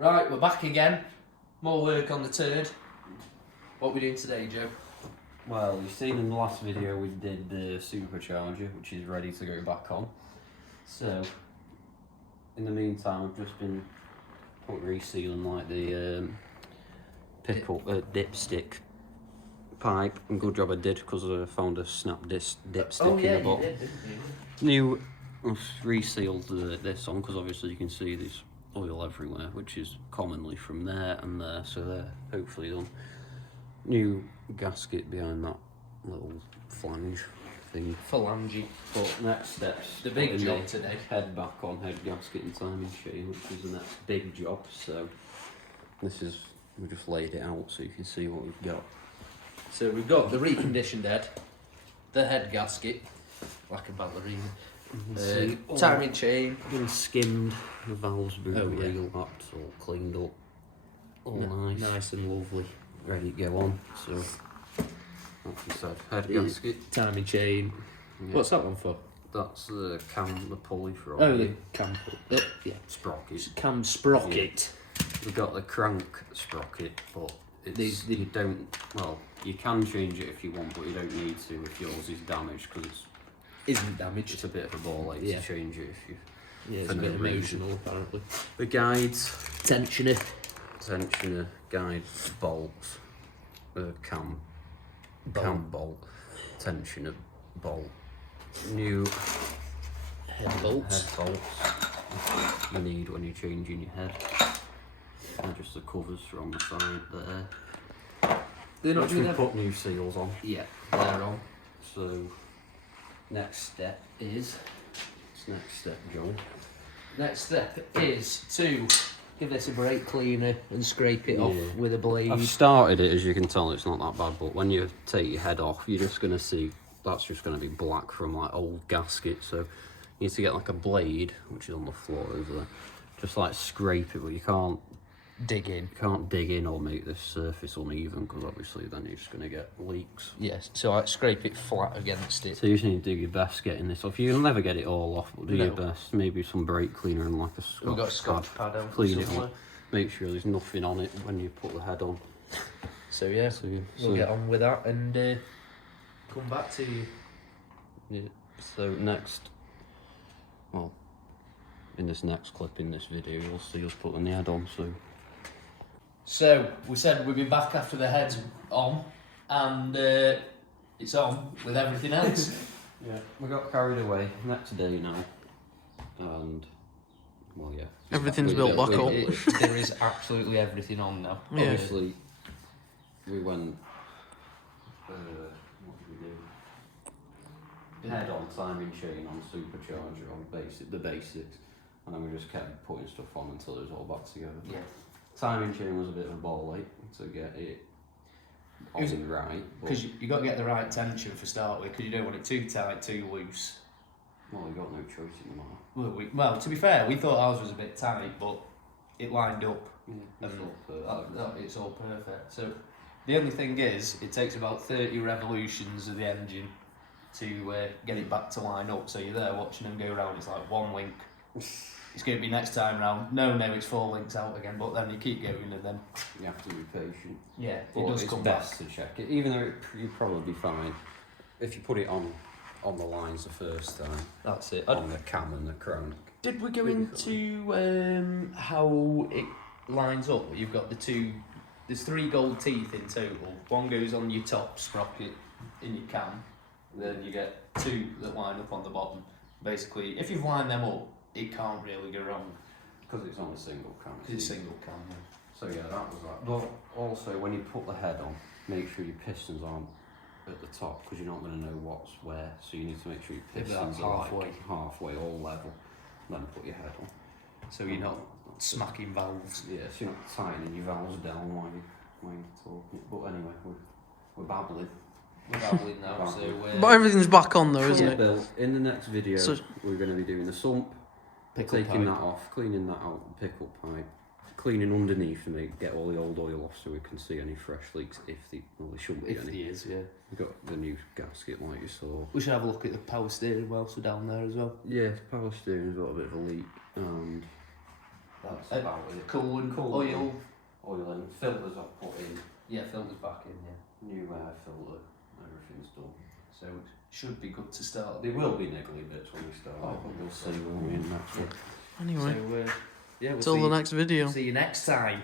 Right, we're back again. More work on the turd. What are we doing today, Joe? Well, you've seen in the last video we did the supercharger, which is ready to go back on. So, in the meantime, I've just been resealing like the dipstick pipe. And good job I did, because I found a snap dipstick in the bottom. You did, didn't you? I've resealed this on, because obviously you can see there's oil everywhere, which is commonly from there and there, so they're hopefully done. New gasket behind that little flange thing. Phalange. But next steps, The big job today. Head back on, head gasket and timing chain, which is the next big job. So this is, we just laid it out so you can see what we've got. So we've got the reconditioned head, the head gasket, like a ballerina, timing chain, Been skimmed, the valves been yeah. reeled up, all cleaned up, all nice and lovely, ready to go on. So, like you said, head gasket, timing chain. Yeah. What's that one for? That's the cam, the pulley for all the cam. Yeah. sprocket. Cam sprocket. We've got the crank sprocket, but it's, you don't, well, you can change it if you want, but you don't need to if yours is damaged, because Isn't damaged. it's a bit of a ball ache to change it if you. Yeah, it's a bit emotional apparently. The guides, Tensioner, guide bolts, cam bolt, tensioner bolt, new head bolts. you need when you're changing your head. And just the covers are on the side there. They're not Which doing we that. put new seals on. Yeah, they're on. So next step is, John? Next step is to give this a brake cleaner and scrape it off with a blade. I've started it, as you can tell, it's not that bad, but when you take your head off, you're just going to see that's just going to be black from like old gaskets. So you need to get like a blade, which is on the floor over there, just like scrape it, but you can't dig in. dig in or make this surface uneven, because obviously then you're just going to get leaks. Yes, so I scrape it flat against it. So you just need to do your best getting this off. You'll never get it all off, but do your best. Maybe some brake cleaner and like a scotch We've got a scotch pad on. Clean it up. Make sure there's nothing on it when you put the head on. So yeah, we'll get on with that and come back to you. Yeah. So next, well, in this next clip in this video, you'll see us putting the head on. So we said we'd be back after the head's on, and it's on with everything else. Yeah, we got carried away. Next day now, and well, yeah, Everything's built back up. There is absolutely everything on now. Yeah. Obviously, we went. What did we do? Head on, timing chain on, supercharger on, the basics, and then we just kept putting stuff on until it was all back together. Yeah. Timing chain was a bit of a ball ache to get it on right. Because you got to get the right tension for start with, because you don't want it too tight, too loose. Well, you got no choice in the matter. Well, to be fair, we thought ours was a bit tight, but it lined up. Yeah, It's all perfect. So the only thing is, it takes about 30 revolutions of the engine to get it back to line up. So you're there watching them go round. It's like one link. It's going to be next time round. No, it's 4 links out again. But then you keep going, and then you have to be patient. Yeah, but it does it's come best back. to check it. Even though you'd probably be fine if you put it on the lines the first time. That's it. On the cam and the crank. Did we go into how it lines up? You've got there's 3 gold teeth in total. One goes on your top sprocket in your cam, then you get 2 that line up on the bottom. Basically, if you've lined them up, it can't really go wrong. Because it's on a single cam. It's single cam. Yeah. So yeah, that was that. But also, when you put the head on, make sure your pistons aren't at the top, because you're not going to know what's where. So you need to make sure your pistons are halfway, all level. Then put your head on. So you're not smacking valves. Yeah, so you're not tightening your valves down while you're talking. But anyway, we're babbling. We're babbling now, so... But everything's back on though, isn't it? Built. In the next video, So- we're going to be doing the sump, taking that off, cleaning that out, pickle pipe, cleaning underneath to get all the old oil off so we can see any fresh leaks if they shouldn't be If any. there is, yeah. We've got the new gasket like you saw. We should have a look at the power steering whilst we're down there as well. Yeah, power steering's got a bit of a leak, and That's Uh, about it. Coolant, Coolant. oil. Oil and filters I've put in. Yeah, filters back in. Yeah. New air filter. Everything's done. So it should be good to start. There will be niggly bits when we start. Oh, but we'll see when we're in that. Anyway, So yeah, we'll till see the next video. See you next time.